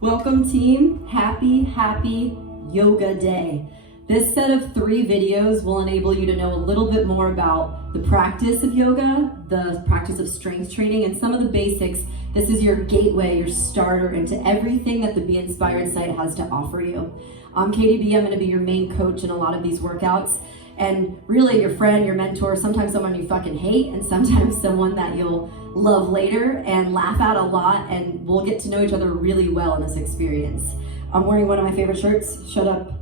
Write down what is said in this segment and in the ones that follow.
Welcome team, happy yoga day. This set of 3 videos will enable you to know a little bit more about the practice of yoga, the practice of strength training, and some of the basics. This is your gateway, your starter into everything that the Be Inspired site has to offer you. I'm Katie B. I'm going to be your main coach in a lot of these workouts, and really your friend, your mentor, sometimes someone you fucking hate, and sometimes someone that you'll love later and laugh at a lot, and we'll get to know each other really well in this experience. I'm wearing one of my favorite shirts, Shut Up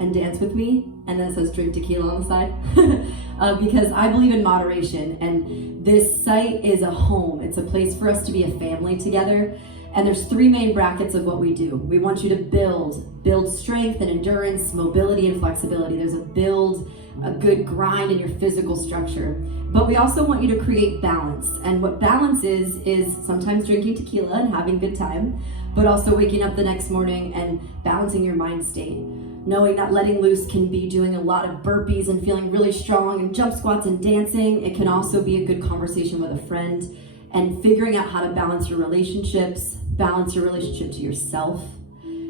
and Dance With Me, and then it says Drink Tequila on the side, because I believe in moderation, and this site is a home. It's a place for us to be a family together, and there's 3 main brackets of what we do. We want you to build strength and endurance, mobility and flexibility. There's a good grind in your physical structure. But we also want you to create balance. And what balance is sometimes drinking tequila and having a good time, but also waking up the next morning and balancing your mind state. Knowing that letting loose can be doing a lot of burpees and feeling really strong and jump squats and dancing. It can also be a good conversation with a friend and figuring out how to balance your relationships, balance your relationship to yourself.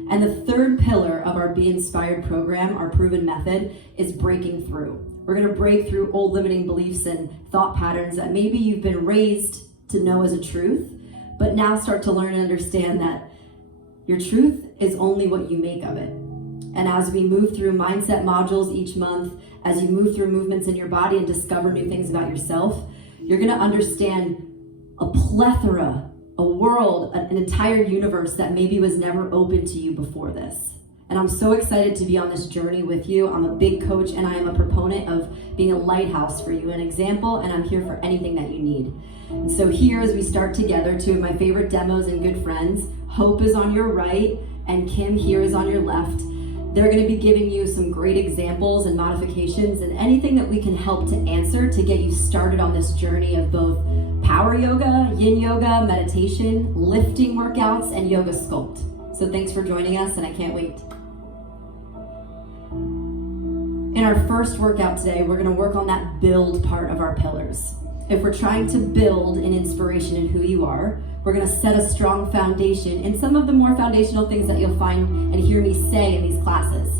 And the 3rd pillar of our Be Inspired program, our proven method, is breaking through. We're going to break through old limiting beliefs and thought patterns that maybe you've been raised to know as a truth, but now start to learn and understand that your truth is only what you make of it. And as we move through mindset modules each month, as you move through movements in your body and discover new things about yourself, you're going to understand a plethora, a world, an entire universe that maybe was never open to you before this. And I'm so excited to be on this journey with you. I'm a big coach, and I am a proponent of being a lighthouse for you, an example, and I'm here for anything that you need. And so here, as we start together, 2 of my favorite demos and good friends, Hope is on your right, and Kim here is on your left. They're going to be giving you some great examples and modifications and anything that we can help to answer to get you started on this journey of both power yoga, yin yoga, meditation, lifting workouts, and yoga sculpt. So thanks for joining us, and I can't wait. In our first workout today, we're going to work on that build part of our pillars. If we're trying to build an inspiration in who you are, we're going to set a strong foundation in some of the more foundational things that you'll find and hear me say in these classes.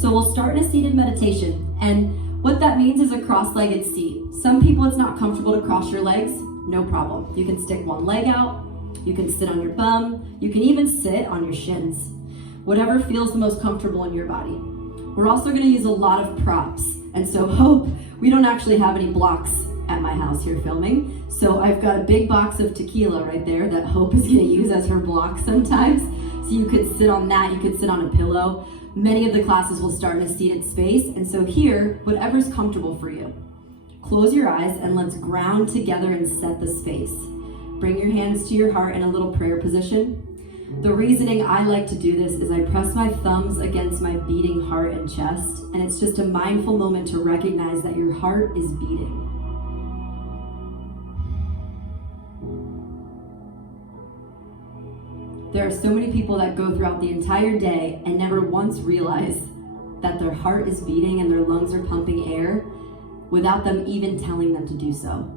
So we'll start in a seated meditation, and what that means is a cross-legged seat. Some people it's not comfortable to cross your legs, no problem. You can stick one leg out, you can sit on your bum, you can even sit on your shins. Whatever feels the most comfortable in your body. We're also going to use a lot of props, and so Hope, we don't actually have any blocks at my house here filming, so I've got a big box of tequila right there that Hope is going to use as her block sometimes. So you could sit on that, you could sit on a pillow. Many of the classes will start in a seated space, and so here, whatever's comfortable for you. Close your eyes and let's ground together and set the space. Bring your hands to your heart in a little prayer position. The reasoning I like to do this is I press my thumbs against my beating heart and chest, and it's just a mindful moment to recognize that your heart is beating. There are so many people that go throughout the entire day and never once realize that their heart is beating and their lungs are pumping air without them even telling them to do so.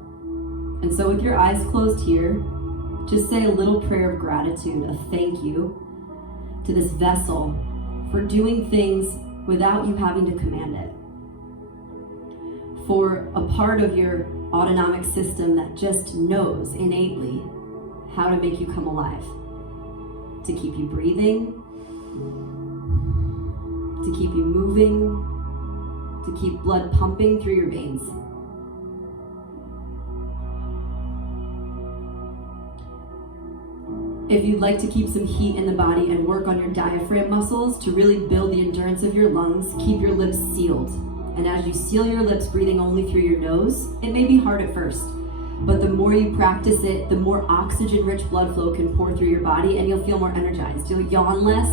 And so with your eyes closed here, just say a little prayer of gratitude, a thank you to this vessel for doing things without you having to command it. For a part of your autonomic system that just knows innately how to make you come alive. To keep you breathing, to keep you moving, to keep blood pumping through your veins. If you'd like to keep some heat in the body and work on your diaphragm muscles to really build the endurance of your lungs, keep your lips sealed. And as you seal your lips, breathing only through your nose, it may be hard at first. But the more you practice it, the more oxygen-rich blood flow can pour through your body, and you'll feel more energized. You'll yawn less,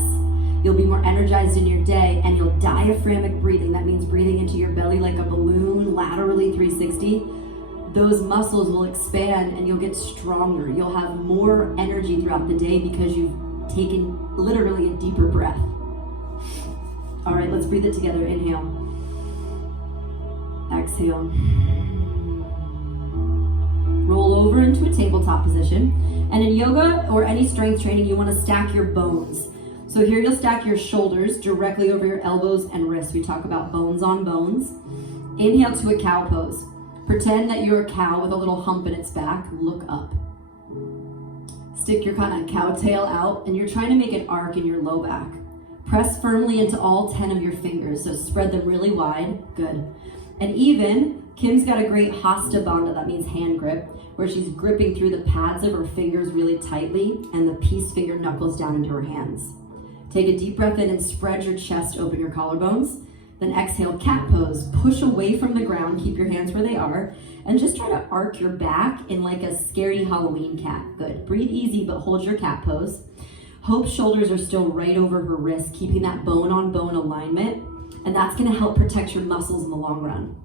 you'll be more energized in your day, and you'll diaphragmic breathing. That means breathing into your belly like a balloon, laterally 360. Those muscles will expand and you'll get stronger. You'll have more energy throughout the day because you've taken literally a deeper breath. All right, let's breathe it together. Inhale. Exhale. roll over into a tabletop position. And in yoga or any strength training, you want to stack your bones. So here you'll stack your shoulders directly over your elbows and wrists. We talk about bones on bones. Inhale to a cow pose. Pretend that you're a cow with a little hump in its back. Look up. Stick your kind of cow tail out, and you're trying to make an arc in your low back. Press firmly into all 10 of your fingers, so spread them really wide. Good. And even, Kim's got a great hasta bandha, that means hand grip, where she's gripping through the pads of her fingers really tightly and the peace finger knuckles down into her hands. Take a deep breath in and spread your chest, open your collarbones. Then exhale, cat pose. Push away from the ground, keep your hands where they are, and just try to arc your back in like a scary Halloween cat. Good. Breathe easy, but hold your cat pose. Hope's shoulders are still right over her wrist, keeping that bone on bone alignment, and that's gonna help protect your muscles in the long run.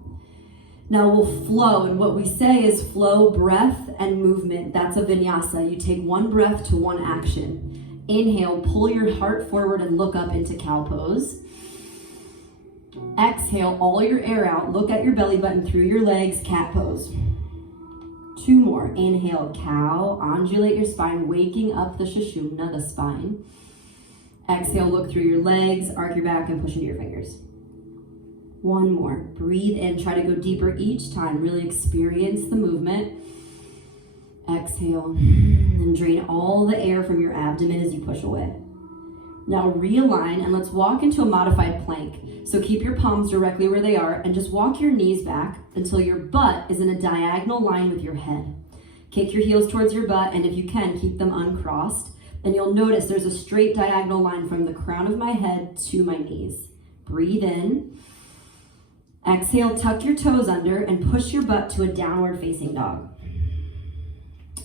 Now we'll flow, and what we say is flow, breath, and movement. That's a vinyasa. You take one breath to one action. Inhale, pull your heart forward and look up into cow pose. Exhale, all your air out. Look at your belly button through your legs, cat pose. 2 more. Inhale, cow. Undulate your spine, waking up the Sushumna, the spine. Exhale, look through your legs, arc your back, and push into your fingers. 1 more. Breathe in. Try to go deeper each time. Really experience the movement. Exhale, and drain all the air from your abdomen as you push away. Now realign, and let's walk into a modified plank. So keep your palms directly where they are, and just walk your knees back until your butt is in a diagonal line with your head. Kick your heels towards your butt, and if you can, keep them uncrossed. And you'll notice there's a straight diagonal line from the crown of my head to my knees. Breathe in. Exhale, tuck your toes under, and push your butt to a downward facing dog.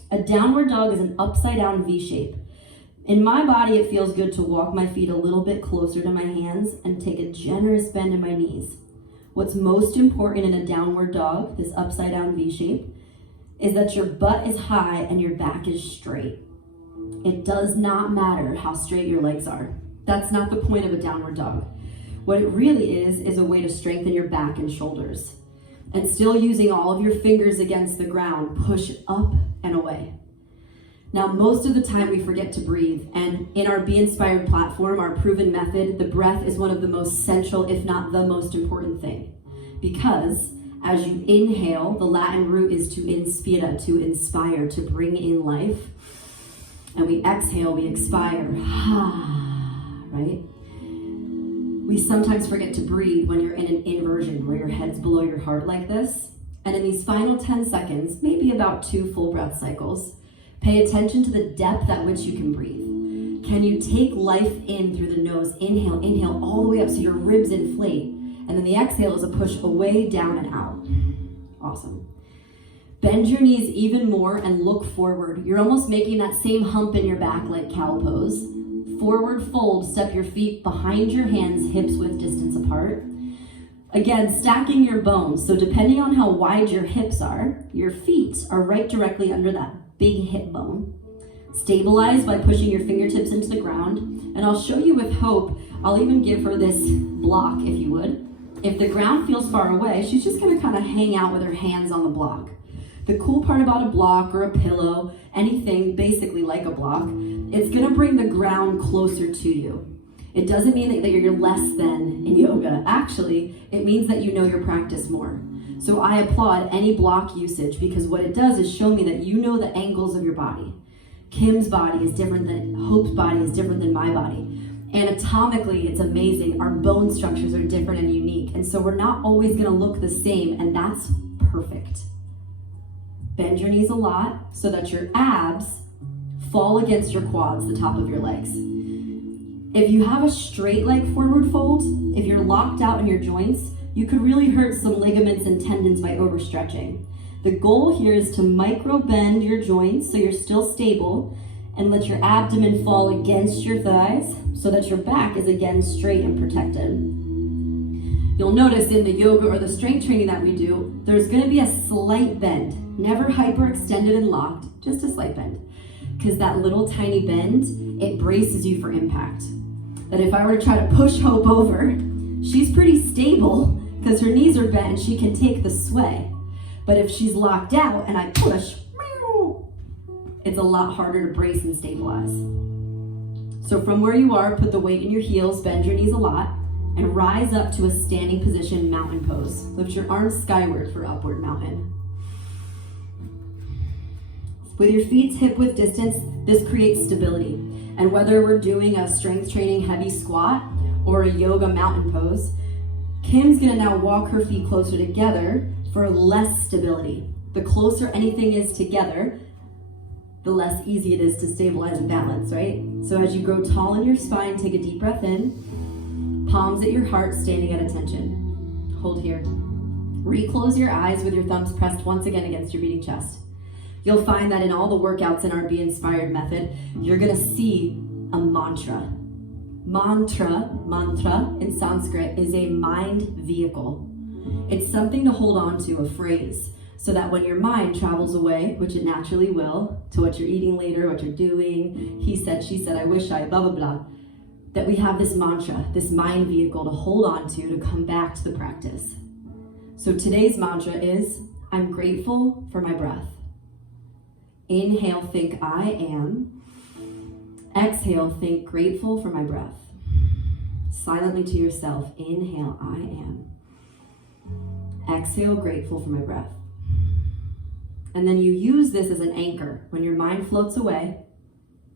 A downward dog is an upside down V shape. In my body, it feels good to walk my feet a little bit closer to my hands and take a generous bend in my knees. What's most important in a downward dog, this upside down V shape, is that your butt is high and your back is straight. It does not matter how straight your legs are. That's not the point of a downward dog. What it really is a way to strengthen your back and shoulders. And still using all of your fingers against the ground, push up and away. Now, most of the time we forget to breathe, and in our Be Inspired platform, our proven method, the breath is one of the most central, if not the most important thing. Because as you inhale, the Latin root is to inspira, to inspire, to bring in life. And we exhale, we expire, right? We sometimes forget to breathe when you're in an inversion, where your head's below your heart like this. And in these final 10 seconds, maybe about 2 full breath cycles, pay attention to the depth at which you can breathe. Can you take life in through the nose? Inhale, inhale all the way up so your ribs inflate. And then the exhale is a push away, down, and out. Awesome. Bend your knees even more and look forward. You're almost making that same hump in your back like cow pose. Forward fold, step your feet behind your hands, hips width distance apart. Again, stacking your bones. So depending on how wide your hips are, your feet are right directly under that big hip bone. Stabilize by pushing your fingertips into the ground. And I'll show you with Hope, I'll even give her this block if you would. If the ground feels far away, she's just gonna kind of hang out with her hands on the block. The cool part about a block or a pillow, anything basically like a block, it's gonna bring the ground closer to you. It doesn't mean that you're less than in yoga. Actually, it means that you know your practice more. So I applaud any block usage because what it does is show me that you know the angles of your body. Kim's body is different than Hope's body is different than my body. Anatomically, it's amazing. Our bone structures are different and unique. And so we're not always gonna look the same, and that's perfect. Bend your knees a lot so that your abs fall against your quads, the top of your legs. If you have a straight leg forward fold, if you're locked out in your joints, you could really hurt some ligaments and tendons by overstretching. The goal here is to micro bend your joints so you're still stable and let your abdomen fall against your thighs so that your back is again straight and protected. You'll notice in the yoga or the strength training that we do, there's gonna be a slight bend, never hyperextended and locked, just a slight bend. Because that little tiny bend, it braces you for impact. That if I were to try to push Hope over, she's pretty stable because her knees are bent and she can take the sway. But if she's locked out and I push, it's a lot harder to brace and stabilize. So from where you are, put the weight in your heels, bend your knees a lot, and rise up to a standing position, mountain pose. Lift your arms skyward for upward mountain. With your feet hip-width distance, this creates stability. And whether we're doing a strength training heavy squat or a yoga mountain pose, Kim's gonna now walk her feet closer together for less stability. The closer anything is together, the less easy it is to stabilize and balance, right? So as you grow tall in your spine, take a deep breath in, palms at your heart, standing at attention. Hold here. Reclose your eyes with your thumbs pressed once again against your beating chest. You'll find that in all the workouts in our Be Inspired method, you're gonna see a mantra. Mantra in Sanskrit is a mind vehicle. It's something to hold on to, a phrase, so that when your mind travels away, which it naturally will, to what you're eating later, what you're doing, he said, she said, I wish I, blah, blah, blah, that we have this mantra, this mind vehicle to hold on to come back to the practice. So today's mantra is, I'm grateful for my breath. Inhale, think I am. Exhale, think grateful for my breath. Silently to yourself, inhale, I am. Exhale, grateful for my breath. And then you use this as an anchor. When your mind floats away,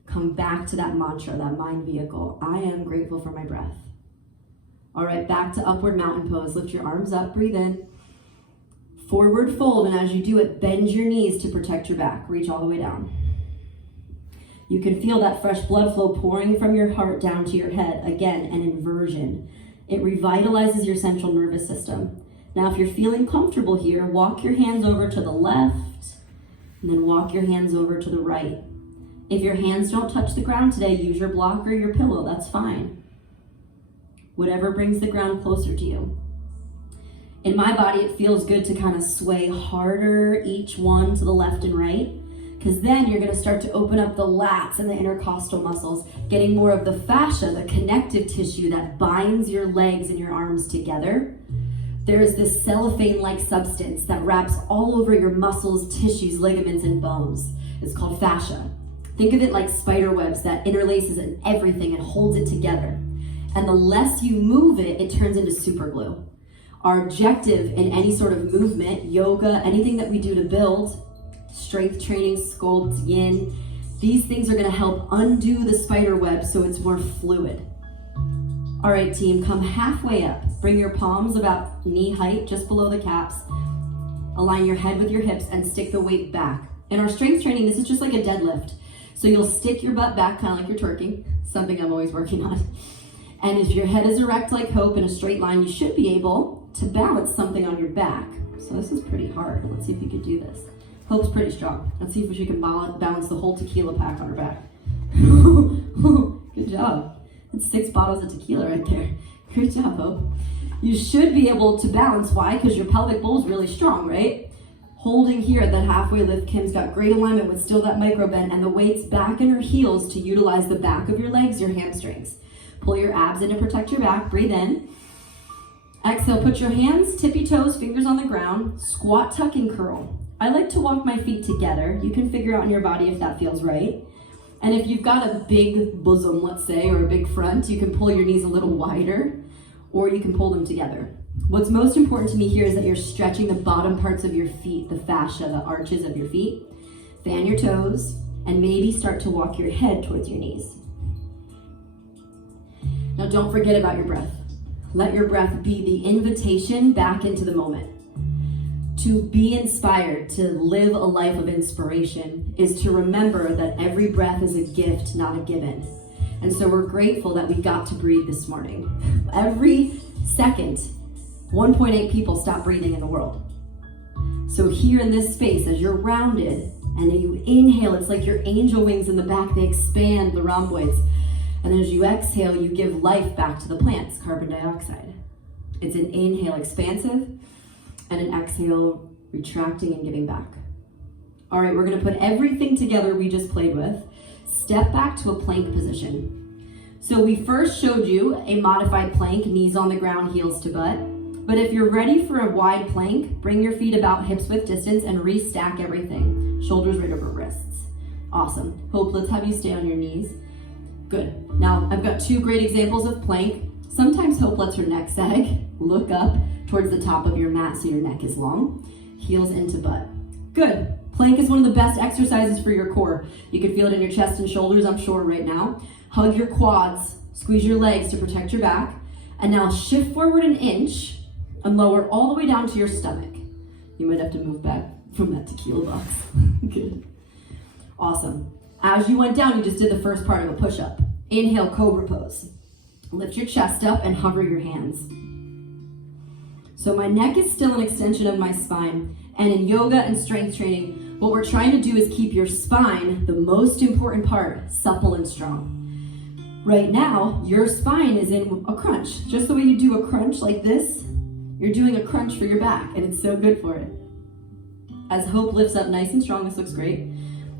come back to that mantra, that mind vehicle. I am grateful for my breath. All right, back to upward mountain pose. Lift your arms up, breathe in. Forward fold, and as you do it, bend your knees to protect your back. Reach all the way down. You can feel that fresh blood flow pouring from your heart down to your head. Again, an inversion. It revitalizes your central nervous system. Now, if you're feeling comfortable here, walk your hands over to the left, and then walk your hands over to the right. If your hands don't touch the ground today, use your block or your pillow, that's fine. Whatever brings the ground closer to you. In my body, it feels good to kind of sway harder, each one to the left and right, because then you're gonna start to open up the lats and the intercostal muscles, getting more of the fascia, the connective tissue that binds your legs and your arms together. There's this cellophane-like substance that wraps all over your muscles, tissues, ligaments, and bones. It's called fascia. Think of it like spider webs that interlaces in everything and holds it together. And the less you move it, it turns into super glue. Our objective in any sort of movement, yoga, anything that we do to build, strength training, sculpt, yin, these things are gonna help undo the spider web so it's more fluid. All right, team, come halfway up. Bring your palms about knee height, just below the caps. Align your head with your hips and stick the weight back. In our strength training, this is just like a deadlift. So you'll stick your butt back, kind of like you're twerking, something I'm always working on. And if your head is erect like Hope in a straight line, you should be able to balance something on your back. So this is pretty hard. Let's see if you can do this. Hope's pretty strong. Let's see if she can balance the whole tequila pack on her back. Good job. That's 6 bottles of tequila right there. Good job, Hope. You should be able to balance. Why? Because your pelvic bowl is really strong, right? Holding here at that halfway lift, Kim's got great alignment with still that micro bend, and the weight's back in her heels to utilize the back of your legs, your hamstrings. Pull your abs in to protect your back. Breathe in. Exhale, put your hands, tippy toes, fingers on the ground. Squat, tuck, and curl. I like to walk my feet together. You can figure out in your body if that feels right. And if you've got a big bosom, let's say, or a big front, you can pull your knees a little wider, or you can pull them together. What's most important to me here is that you're stretching the bottom parts of your feet, the fascia, the arches of your feet. Fan your toes, and maybe start to walk your head towards your knees. Now don't forget about your breath. Let your breath be the invitation back into the moment. To be inspired, to live a life of inspiration, is to remember that every breath is a gift, not a given. And so we're grateful that we got to breathe this morning. Every second, 1.8 people stop breathing in the world. So here in this space, as you're rounded, and you inhale, it's like your angel wings in the back, they expand the rhomboids. And as you exhale, you give life back to the plants, carbon dioxide. It's an inhale, expansive, and an exhale, retracting and giving back. All right, we're gonna put everything together we just played with. Step back to a plank position. So we first showed you a modified plank, knees on the ground, heels to butt. But if you're ready for a wide plank, bring your feet about hips width distance and restack everything. Shoulders right over wrists. Awesome. Hope, let's have you stay on your knees. Good. Now, I've got 2 great examples of plank. Sometimes Hope lets her neck sag. Look up towards the top of your mat so your neck is long. Heels into butt. Good. Plank is one of the best exercises for your core. You can feel it in your chest and shoulders, I'm sure, right now. Hug your quads, squeeze your legs to protect your back. And now shift forward an inch and lower all the way down to your stomach. You might have to move back from that tequila box. Good. Awesome. As you went down, you just did the first part of a push-up. Inhale, cobra pose. Lift your chest up and hover your hands. So my neck is still an extension of my spine. And in yoga and strength training, what we're trying to do is keep your spine, the most important part, supple and strong. Right now, your spine is in a crunch. Just the way you do a crunch like this, you're doing a crunch for your back, and it's so good for it. As Hope lifts up nice and strong, this looks great.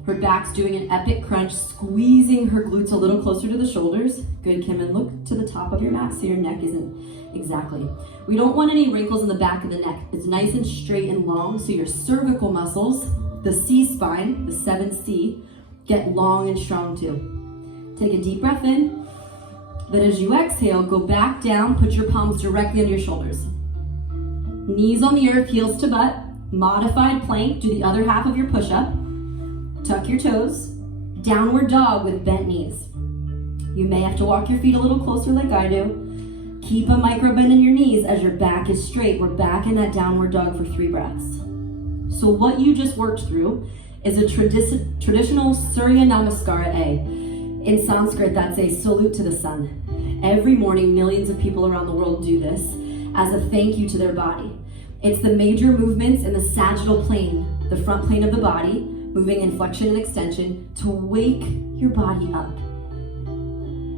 Her back's doing an epic crunch, squeezing her glutes a little closer to the shoulders. Good, Kim, and look to the top of your mat so your neck isn't exactly. We don't want any wrinkles in the back of the neck. It's nice and straight and long, so your cervical muscles, the C-spine, the 7C, get long and strong too. Take a deep breath in. Then as you exhale, go back down, put your palms directly under your shoulders. Knees on the earth, heels to butt. Modified plank, do the other half of your push-up. Tuck your toes. Downward dog with bent knees. You may have to walk your feet a little closer like I do. Keep a micro bend in your knees as your back is straight. We're back in that downward dog for 3 breaths. So what you just worked through is a traditional Surya Namaskara A. In Sanskrit, that's a salute to the sun. Every morning, millions of people around the world do this as a thank you to their body. It's the major movements in the sagittal plane, the front plane of the body, moving in flexion and extension to wake your body up.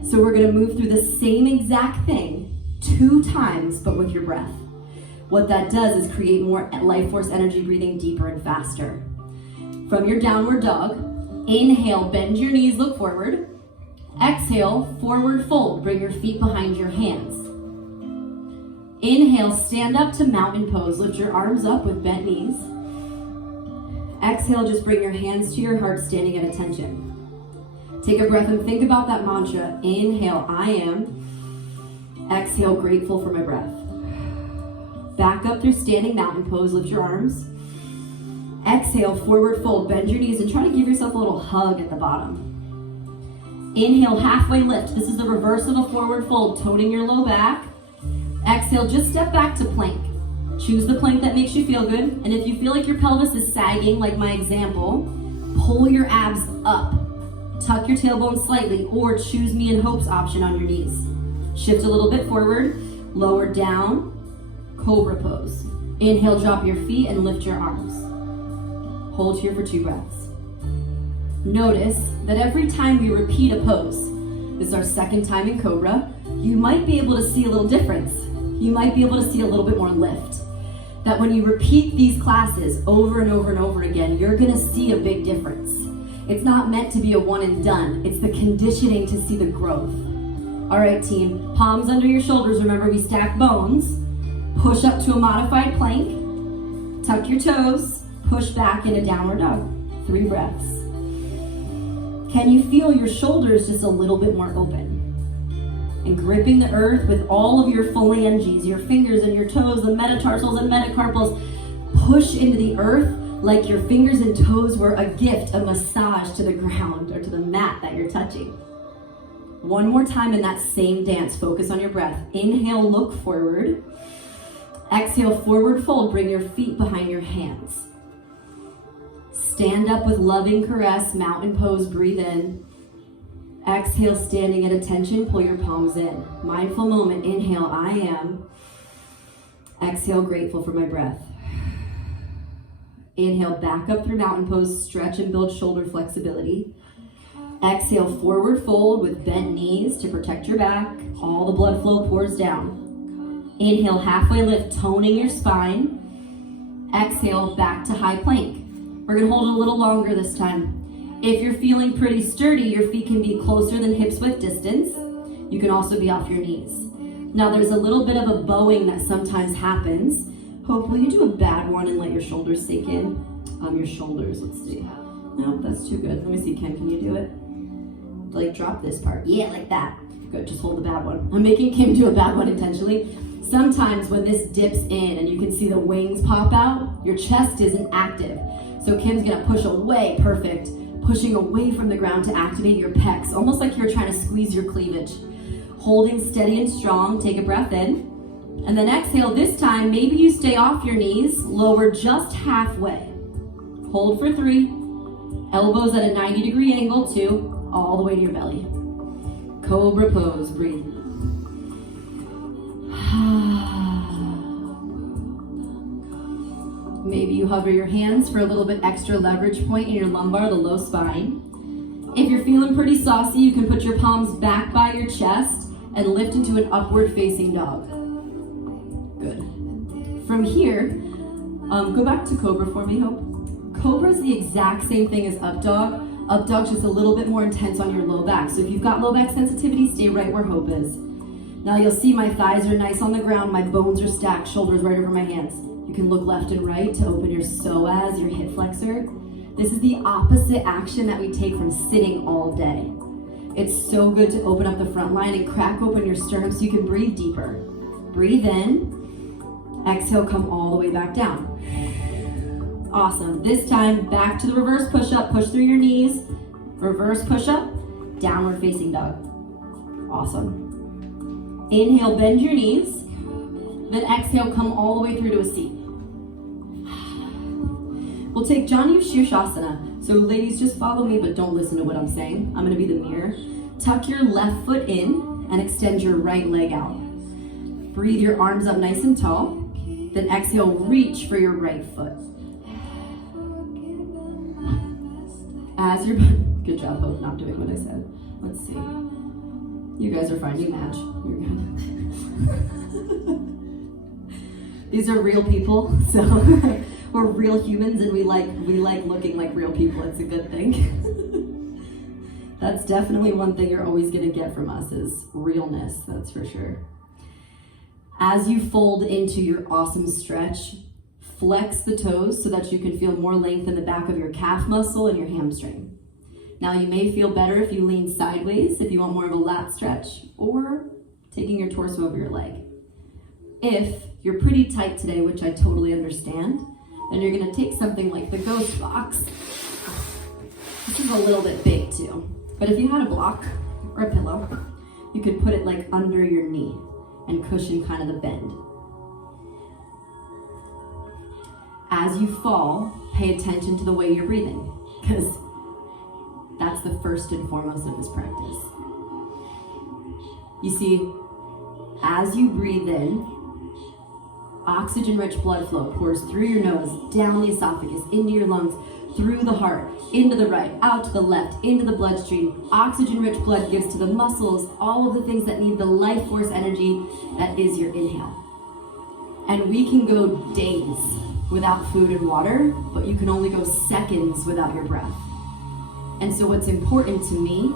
So we're gonna move through the same exact thing 2 times, but with your breath. What that does is create more life force energy breathing deeper and faster. From your downward dog, inhale, bend your knees, look forward. Exhale, forward fold, bring your feet behind your hands. Inhale, stand up to mountain pose, lift your arms up with bent knees. Exhale, just bring your hands to your heart, standing at attention. Take a breath and think about that mantra. Inhale, I am. Exhale, grateful for my breath. Back up through standing mountain pose, lift your arms. Exhale, forward fold, bend your knees and try to give yourself a little hug at the bottom. Inhale, halfway lift. This is the reverse of a forward fold, toning your low back. Exhale, just step back to plank. Choose the plank that makes you feel good. And if you feel like your pelvis is sagging, like my example, pull your abs up. Tuck your tailbone slightly, or choose me and Hope's option on your knees. Shift a little bit forward, lower down, cobra pose. Inhale, drop your feet and lift your arms. Hold here for 2 breaths. Notice that every time we repeat a pose, this is our 2nd time in cobra, you might be able to see a little difference. You might be able to see a little bit more lift. That when you repeat these classes over and over and over again, you're gonna see a big difference. It's not meant to be a one and done. It's the conditioning to see the growth. All right, team, palms under your shoulders. Remember, we stack bones. Push up to a modified plank. Tuck your toes. Push back into downward dog. 3 breaths. Can you feel your shoulders just a little bit more open? And gripping the earth with all of your phalanges, your fingers and your toes, the metatarsals and metacarpals, push into the earth like your fingers and toes were a gift, a massage to the ground or to the mat that you're touching. One more time in that same dance, focus on your breath. Inhale, look forward. Exhale, forward fold, bring your feet behind your hands. Stand up with loving caress, mountain pose, breathe in. Exhale, standing at attention, pull your palms in. Mindful moment, inhale, I am. Exhale, grateful for my breath. Inhale, back up through mountain pose, stretch and build shoulder flexibility. Exhale, forward fold with bent knees to protect your back. All the blood flow pours down. Inhale, halfway lift, toning your spine. Exhale, back to high plank. We're gonna hold it a little longer this time. If you're feeling pretty sturdy, your feet can be closer than hips width distance. You can also be off your knees. Now there's a little bit of a bowing that sometimes happens. Hopefully you do a bad one and let your shoulders sink in. Your shoulders, let's see. No, that's too good. Let me see, Kim, can you do it? Like drop this part. Yeah, like that. Good, just hold the bad one. I'm making Kim do a bad one intentionally. Sometimes when this dips in and you can see the wings pop out, your chest isn't active. So Kim's gonna push away, perfect. Pushing away from the ground to activate your pecs, almost like you're trying to squeeze your cleavage. Holding steady and strong, take a breath in. And then exhale, this time, maybe you stay off your knees, lower just halfway. Hold for 3, elbows at a 90-degree angle, 2, all the way to your belly. Cobra pose, breathe. Maybe you hover your hands for a little bit extra leverage point in your lumbar, the low spine. If you're feeling pretty saucy, you can put your palms back by your chest and lift into an upward facing dog. Good. From here, go back to Cobra for me, Hope. Cobra is the exact same thing as up dog. Up dog's just a little bit more intense on your low back. So if you've got low back sensitivity, stay right where Hope is. Now you'll see my thighs are nice on the ground, my bones are stacked, shoulders right over my hands. You can look left and right to open your psoas, your hip flexor. This is the opposite action that we take from sitting all day. It's so good to open up the front line and crack open your sternum so you can breathe deeper. Breathe in, exhale, come all the way back down. Awesome. This time, back to the reverse push-up. Push through your knees. Reverse push-up, downward facing dog. Awesome. Inhale, bend your knees. Then exhale, come all the way through to a seat. We'll take 𝐊𝐴 So ladies, just follow me, but don't listen to what I'm saying. I'm gonna be the mirror. Tuck your left foot in and extend your right leg out. Breathe your arms up nice and tall. Then exhale, reach for your right foot. As you're, good job, Hope, not doing what I said. Let's see. You guys are fine, you match. You're good. These are real people, so we're real humans and we like looking like real people. It's a good thing. That's definitely one thing you're always gonna get from us is realness, that's for sure. As you fold into your awesome stretch, flex the toes so that you can feel more length in the back of your calf muscle and your hamstring. Now you may feel better if you lean sideways, if you want more of a lat stretch, or taking your torso over your leg. If you're pretty tight today, which I totally understand, then you're gonna take something like the ghost box. This is a little bit big too, but if you had a block or a pillow, you could put it like under your knee and cushion kind of the bend. As you fall, pay attention to the way you're breathing, because that's the first and foremost of this practice. You see, as you breathe in, oxygen-rich blood flow pours through your nose, down the esophagus, into your lungs, through the heart, into the right, out to the left, into the bloodstream. Oxygen-rich blood gives to the muscles all of the things that need the life force energy that is your inhale. And we can go days without food and water, but you can only go seconds without your breath. And so what's important to me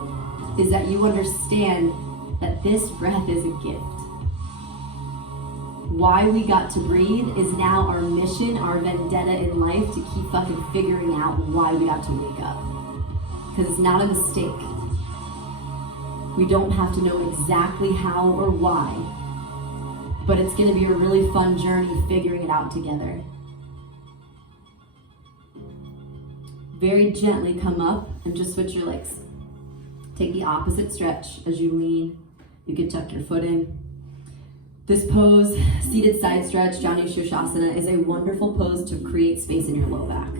is that you understand that this breath is a gift. Why we got to breathe is now our mission, our vendetta in life to keep fucking figuring out why we got to wake up. Because it's not a mistake. We don't have to know exactly how or why, but it's gonna be a really fun journey figuring it out together. Very gently come up and just switch your legs. Take the opposite stretch as you lean. You can tuck your foot in. This pose, seated side stretch, 𝐊𝐴 is a wonderful pose to create space in your low back.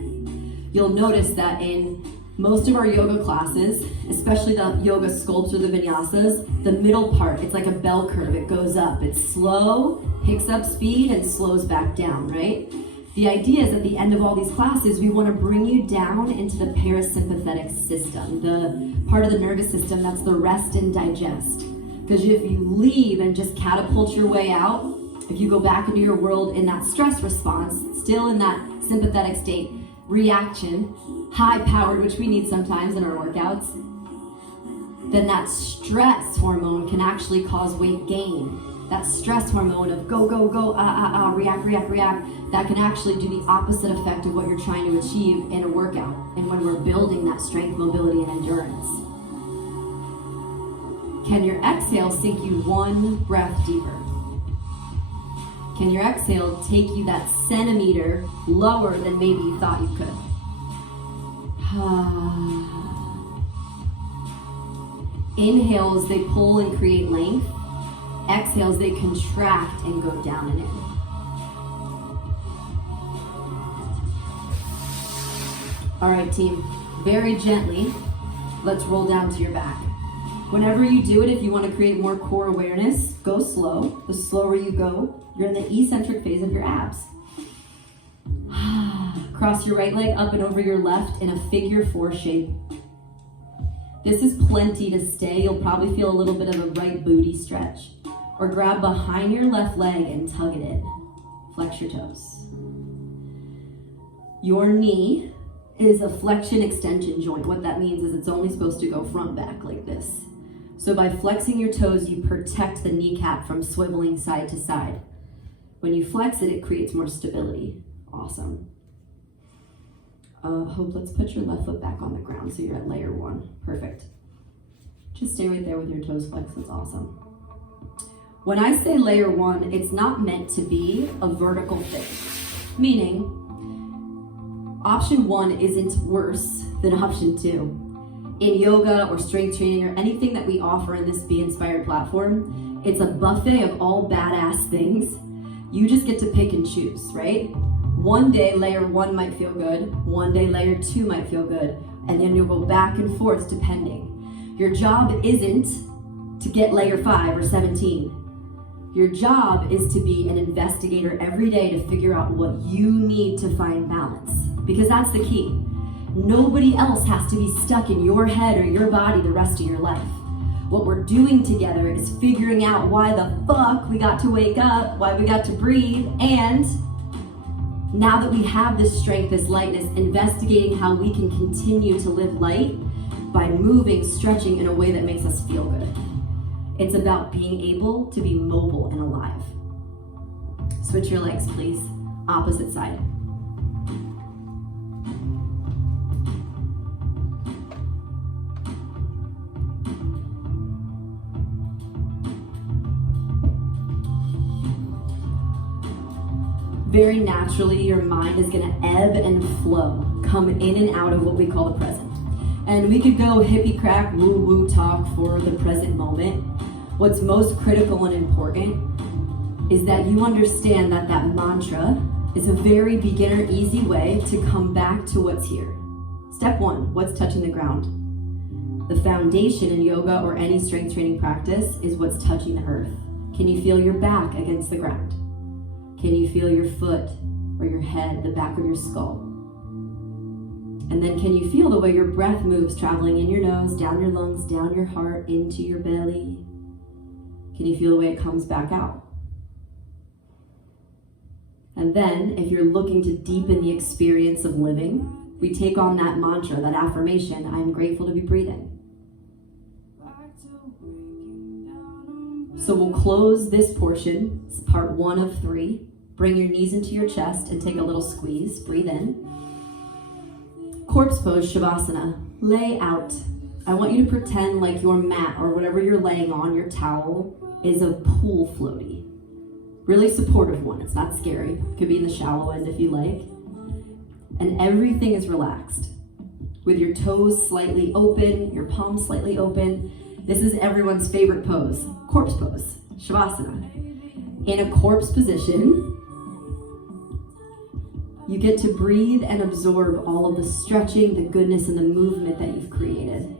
You'll notice that in most of our yoga classes, especially the yoga sculpts or the vinyasas, the middle part, it's like a bell curve. It goes up, it's slow, picks up speed, and slows back down, right? The idea is at the end of all these classes, we want to bring you down into the parasympathetic system, the part of the nervous system that's the rest and digest. Because if you leave and just catapult your way out, if you go back into your world in that stress response, still in that sympathetic state, reaction, high-powered, which we need sometimes in our workouts, then that stress hormone can actually cause weight gain. that stress hormone of go, go, go, react, react, react, that can actually do the opposite effect of what you're trying to achieve in a workout and when we're building that strength, mobility, and endurance. Can your exhale sink you one breath deeper? Can your exhale take you that centimeter lower than maybe you thought you could? Inhales, they pull and create length. Exhales, they contract and go down and in. All right, team, very gently, let's roll down to your back. Whenever you do it, if you want to create more core awareness, go slow. The slower you go, you're in the eccentric phase of your abs. Cross your right leg up and over your left in a figure 4 shape. This is plenty to stay. You'll probably feel a little bit of a right booty stretch. Or grab behind your left leg and tug it in. Flex your toes. Your knee is a flexion extension joint. What that means is it's only supposed to go front back like this. So by flexing your toes, you protect the kneecap from swiveling side to side. When you flex it, it creates more stability. Awesome. Hope, let's put your left foot back on the ground so you're at layer 1. Perfect. Just stay right there with your toes flexed. That's awesome. When I say layer 1, it's not meant to be a vertical thing. Meaning, option 1 isn't worse than option 2. In yoga or strength training or anything that we offer in this Be Inspired platform, it's a buffet of all badass things. You just get to pick and choose, right? One day layer 1 might feel good, one day layer 2 might feel good, and then you'll go back and forth depending. Your job isn't to get layer 5 or 17. Your job is to be an investigator every day to figure out what you need to find balance, because that's the key. Nobody else has to be stuck in your head or your body the rest of your life. What we're doing together is figuring out why the fuck we got to wake up, why we got to breathe, and now that we have this strength, this lightness, investigating how we can continue to live light by moving, stretching in a way that makes us feel good. It's about being able to be mobile and alive. Switch your legs, please. Opposite side. Very naturally, your mind is gonna ebb and flow, come in and out of what we call the present. And we could go hippie crack, woo-woo talk for the present moment. What's most critical and important is that you understand that that mantra is a very beginner, easy way to come back to what's here. Step 1, what's touching the ground? The foundation in yoga or any strength training practice is what's touching the earth. Can you feel your back against the ground? Can you feel your foot or your head, the back of your skull? And then can you feel the way your breath moves, traveling in your nose, down your lungs, down your heart, into your belly? Can you feel the way it comes back out? And then, if you're looking to deepen the experience of living, we take on that mantra, that affirmation, I am grateful to be breathing. So we'll close this portion, it's part 1 of 3. Bring your knees into your chest and take a little squeeze. Breathe in. Corpse pose, Shavasana. Lay out. I want you to pretend like your mat or whatever you're laying on, your towel, is a pool floaty. Really supportive one. It's not scary. It could be in the shallow end if you like. And everything is relaxed. With your toes slightly open, your palms slightly open. This is everyone's favorite pose, corpse pose, Shavasana. In a corpse position, you get to breathe and absorb all of the stretching, the goodness, and the movement that you've created.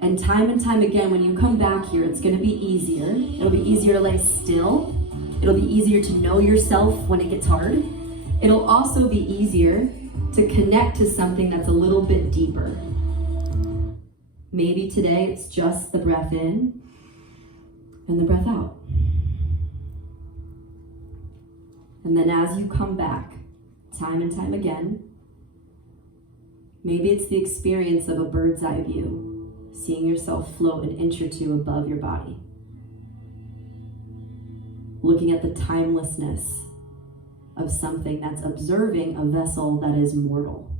And time again, when you come back here, it's gonna be easier. It'll be easier to lay still. It'll be easier to know yourself when it gets hard. It'll also be easier to connect to something that's a little bit deeper. Maybe today it's just the breath in and the breath out. And then as you come back, time and time again, maybe it's the experience of a bird's eye view, seeing yourself float an inch or 2 above your body. looking at the timelessness of something that's observing a vessel that is mortal.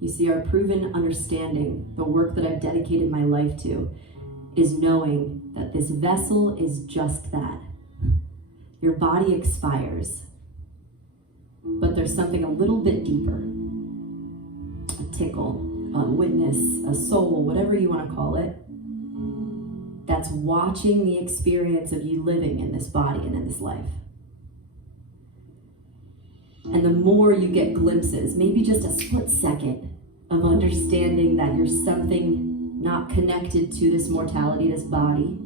You see, our proven understanding, the work that I've dedicated my life to, is knowing that this vessel is just that. Your body expires, but there's something a little bit deeper. A tickle, a witness, a soul, whatever you want to call it, that's watching the experience of you living in this body and in this life. And the more you get glimpses, maybe just a split second of understanding that you're something not connected to this mortality, this body.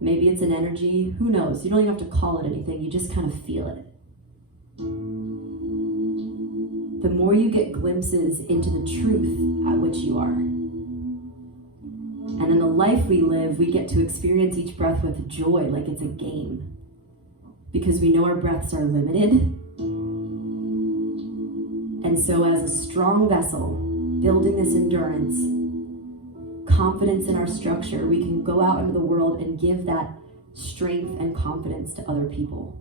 Maybe it's an energy, who knows? You don't even have to call it anything, you just kind of feel it. The more you get glimpses into the truth at which you are. And in the life we live, we get to experience each breath with joy, like it's a game. Because we know our breaths are limited. And so as a strong vessel, building this endurance, confidence in our structure, we can go out into the world and give that strength and confidence to other people.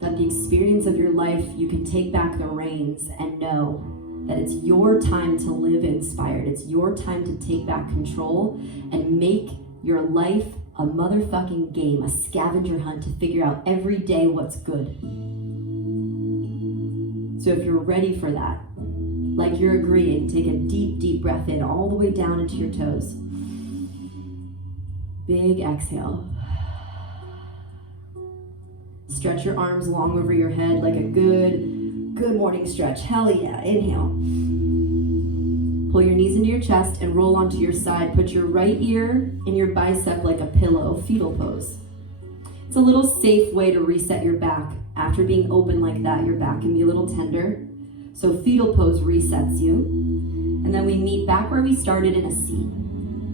That the experience of your life, you can take back the reins and know that it's your time to live inspired. It's your time to take back control and make your life a motherfucking game, a scavenger hunt to figure out every day what's good. So if you're ready for that, like you're agreeing, take a deep, deep breath in all the way down into your toes. Big exhale. Stretch your arms long over your head like a good morning stretch. Hell yeah, inhale. Pull your knees into your chest and roll onto your side. Put your right ear in your bicep like a pillow, fetal pose. It's a little safe way to reset your back. After being open like that, your back can be a little tender. So fetal pose resets you. And then we meet back where we started in a seat.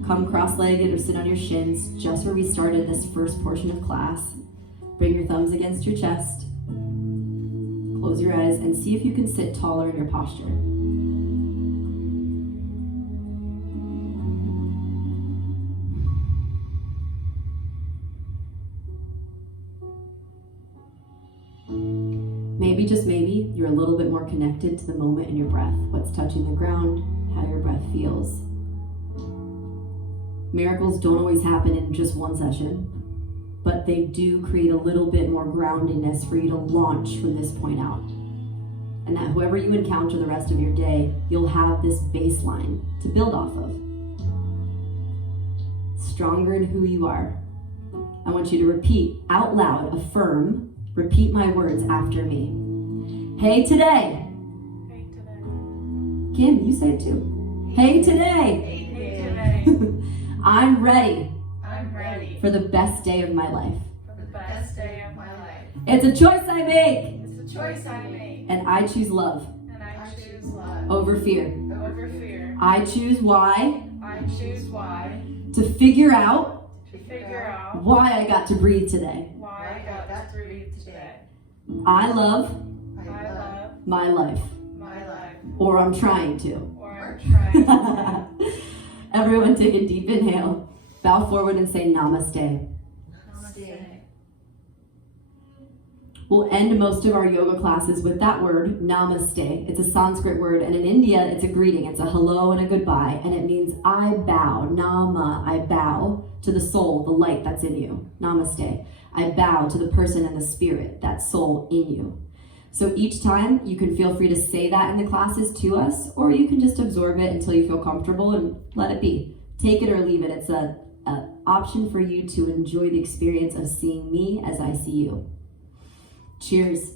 Come cross-legged or sit on your shins, just where we started this first portion of class. Bring your thumbs against your chest. Close your eyes and see if you can sit taller in your posture. Maybe, just maybe, you're a little bit more connected to the moment in your breath, what's touching the ground, how your breath feels. Miracles don't always happen in just one session, but they do create a little bit more groundedness for you to launch from this point out. And that whoever you encounter the rest of your day, you'll have this baseline to build off of. Stronger in who you are. I want you to repeat out loud, affirm, repeat my words after me. Hey today. Hey today. Kim, you say it too. Hey today. Hey today. I'm ready. I'm ready for the best day of my life. for the best day of my life. It's a choice I make. It's a choice I make, And I choose love and I choose love over fear. over fear. I choose why I choose why to figure out to figure out why I got to breathe today. why I got to breathe today. I love I love my life, my life, or I'm trying to. or I'm trying to. Everyone take a deep inhale. Bow forward and say namaste. Namaste. We'll end most of our yoga classes with that word, namaste. It's a Sanskrit word, and in India, it's a greeting. It's a hello and a goodbye, and it means I bow. Nama, I bow to the soul, the light that's in you. Namaste. I bow to the person and the spirit, that soul in you. So each time, you can feel free to say that in the classes to us, or you can just absorb it until you feel comfortable and let it be. Take it or leave it. It's an option for you to enjoy the experience of seeing me as I see you. Cheers.